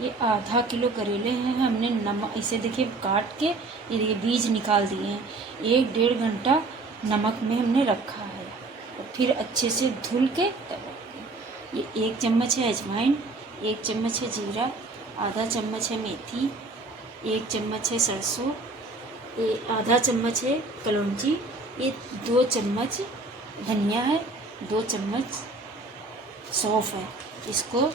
ये आधा किलो करेले हैं, हमने नमक इसे देखिए काट के ये देखिए बीज निकाल दिए हैं। 1-1.5 घंटा नमक में हमने रखा है और फिर अच्छे से धुल के तब ये 1 चम्मच है अजवाइन, 1 चम्मच है जीरा, आधा चम्मच है मेथी, 1 चम्मच है सरसों, आधा चम्मच है कलौंजी, ये 2 चम्मच धनिया है, 2 चम्मच सौंफ है। इसको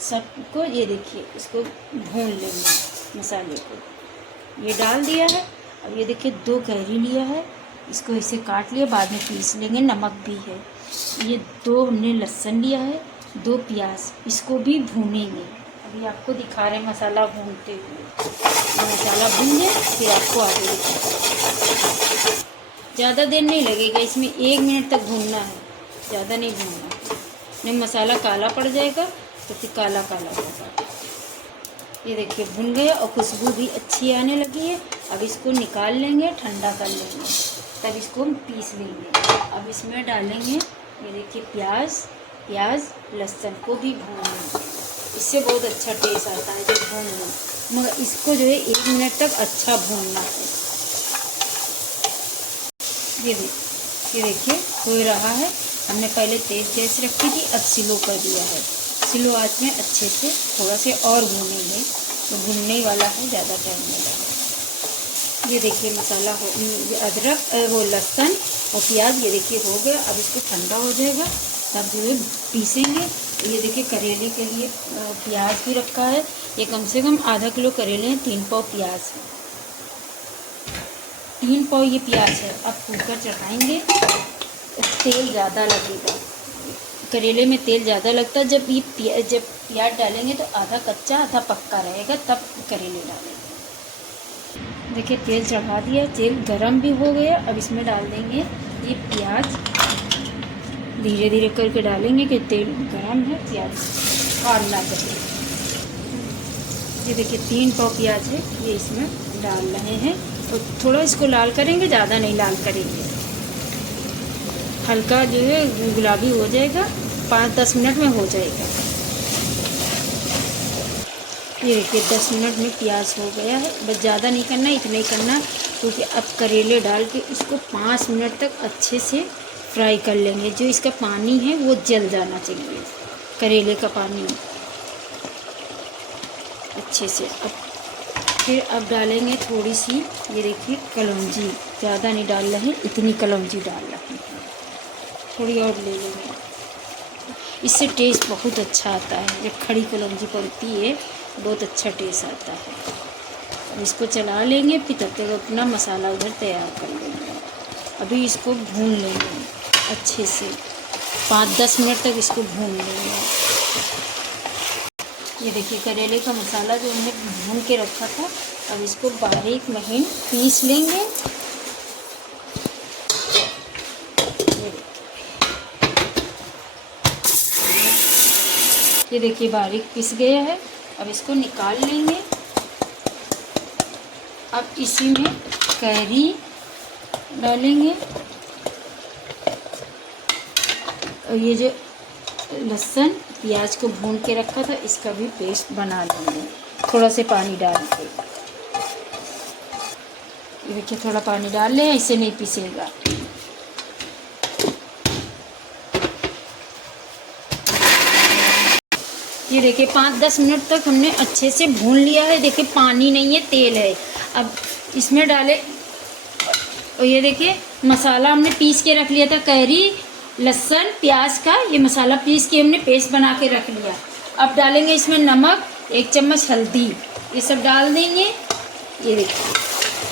सबको ये देखिए इसको भून लेंगे मसाले को। ये डाल दिया है। अब ये देखिए 2 कैरी लिया है, इसको इसे काट लिया, बाद में पीस लेंगे, नमक भी है। ये 2 हमने लहसुन लिया है, 2 प्याज, इसको भी भूनेंगे। अभी आपको दिखा रहे हैं मसाला भूनते हुए। मसाला भून जाए फिर आपको आगे दिखाएं। ज़्यादा देर नहीं लगेगा, इसमें 1 मिनट तक भूनना है, ज़्यादा नहीं भूनना, नहीं मसाला काला पड़ जाएगा तो फिर काला काला होगा। ये देखिए भुन गया और खुशबू भी अच्छी आने लगी है। अब इसको निकाल लेंगे, ठंडा कर लेंगे, तब इसको हम पीस लेंगे। अब इसमें डालेंगे ये देखिए प्याज लहसुन को भी भून लेंगे, इससे बहुत अच्छा टेस्ट आता है जब भून लें, मगर इसको जो है 1 मिनट तक अच्छा भूनना है। ये देखिए हो रहा है। हमने पहले तेज गैस रखी थी, अब स्लो कर दिया है। स्लो आंच में अच्छे से थोड़ा से और भूनेंगे, तो भूनने वाला है, ज़्यादा टाइम नहीं लगेगा। ये देखिए मसाला हो, अदरक वो लहसुन और प्याज ये देखिए हो गया। अब इसको ठंडा हो जाएगा तब जो है पीसेंगे। ये देखिए करेले के लिए प्याज भी रखा है, ये कम से कम आधा किलो करेले हैं, 3 पाव प्याज है, 3 पाव ये प्याज है। अब कुकर चढ़ाएंगे, तेल ज़्यादा लगेगा, करेले में तेल ज़्यादा लगता है। जब प्याज डालेंगे तो आधा कच्चा आधा पक्का रहेगा, तब करेले डालेंगे। देखिए तेल चढ़ा दिया, तेल गरम भी हो गया। अब इसमें डाल देंगे ये प्याज, धीरे धीरे करके डालेंगे कि तेल गरम है, प्याज काटना चाहिए। ये देखिए 3 पाव प्याज है, ये इसमें डाल रहे हैं और थोड़ा इसको लाल करेंगे, ज़्यादा नहीं लाल करेंगे, हल्का जो है गुलाबी हो जाएगा, 5-10 मिनट में हो जाएगा। ये देखिए 10 मिनट में प्याज हो गया है, बस ज़्यादा नहीं करना, इतना ही करना, क्योंकि अब करेले डाल के इसको 5 मिनट तक अच्छे से फ्राई कर लेंगे। जो इसका पानी है वो जल जाना चाहिए, करेले का पानी अच्छे से। अब डालेंगे थोड़ी सी, ये देखिए कलौंजी, ज़्यादा नहीं डाल रहे हैं, इतनी कलौंजी डाल रहे हैं, थोड़ी और ले लेंगे, इससे टेस्ट बहुत अच्छा आता है। जब खड़ी कलौंजी पड़ती है बहुत अच्छा टेस्ट आता है। अब इसको चला लेंगे, फिर तब तक अपना मसाला उधर तैयार कर लेंगे। अभी इसको भून लेंगे अच्छे से, 5-10 मिनट तक इसको भून लेंगे। ये देखिए करेले का मसाला जो हमने भून के रखा था, अब इसको बारीक महीन पीस लेंगे। ये देखिए बारीक पिस गया है, अब इसको निकाल लेंगे। अब इसी में कैरी डालेंगे और ये जो लहसुन प्याज को भून के रखा था इसका भी पेस्ट बना लेंगे, थोड़ा से पानी डाल के। ये देखिए थोड़ा पानी डाल लें, इसे नहीं पीसेगा। ये देखिए 5-10 मिनट तक हमने अच्छे से भून लिया है। देखिए पानी नहीं है, तेल है। अब इसमें डाले और ये देखिए मसाला हमने पीस के रख लिया था, कैरी लहसुन प्याज का ये मसाला पीस के हमने पेस्ट बना के रख लिया। अब डालेंगे इसमें नमक, 1 चम्मच हल्दी, ये सब डाल देंगे। ये देखिए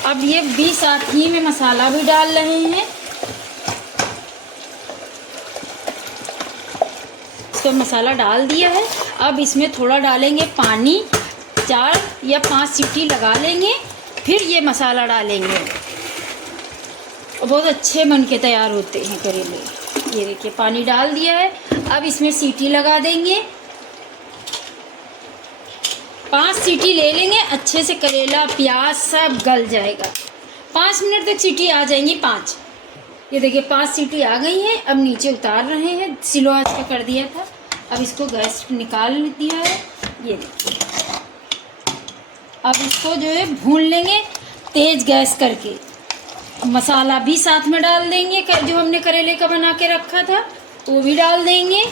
अब ये भी साथ ही में मसाला भी डाल रहे हैं। इसको मसाला डाल दिया है। अब इसमें थोड़ा डालेंगे पानी, 4 या 5 सीटी लगा लेंगे, फिर ये मसाला डालेंगे और बहुत अच्छे बन के तैयार होते हैं करेले। ये देखिए पानी डाल दिया है। अब इसमें सीटी लगा देंगे, 5 सीटी ले लेंगे, अच्छे से करेला प्याज सब गल जाएगा। 5 मिनट तक सीटी आ जाएंगी, 5। ये देखिए 5 सीटी आ गई हैं। अब नीचे उतार रहे हैं, स्लो आंच पे कर दिया था। अब इसको गैस निकाल दिया है। ये देखिए अब इसको जो है भून लेंगे तेज़ गैस करके। मसाला भी साथ में डाल देंगे, जो हमने करेले का बना के रखा था वो भी डाल देंगे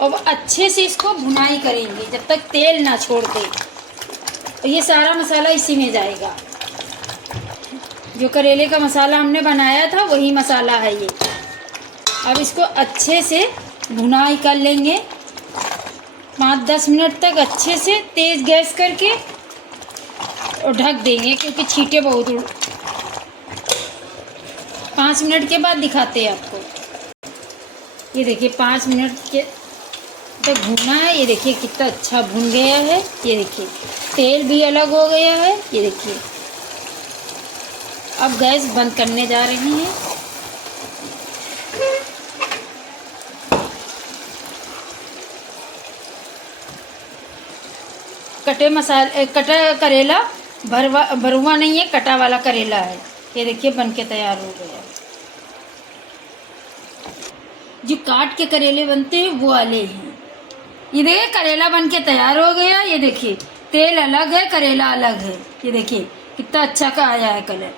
और अच्छे से इसको भुनाई करेंगे जब तक तेल ना छोड़ दे। और ये सारा मसाला इसी में जाएगा, जो करेले का मसाला हमने बनाया था वही मसाला है ये। अब इसको अच्छे से भुनाई कर लेंगे 5-10 मिनट तक अच्छे से तेज़ गैस करके और ढक देंगे, क्योंकि छींटे बहुत 5 मिनट के बाद दिखाते हैं आपको। ये देखिए 5 मिनट के तक भुना है। ये देखिए कितना अच्छा भुन गया है। ये देखिए तेल भी अलग हो गया है। ये देखिए अब गैस बंद करने जा रहे हैं। कटा करेला भरुआ नहीं है, कटा वाला करेला है। ये देखिए बन के तैयार हो गया। जो काट के करेले बनते हैं वो वाले हैं। ये देखिए करेला बन के तैयार हो गया। ये देखिए तेल अलग है, करेला अलग है। ये देखिए कितना अच्छा का आया है कलर।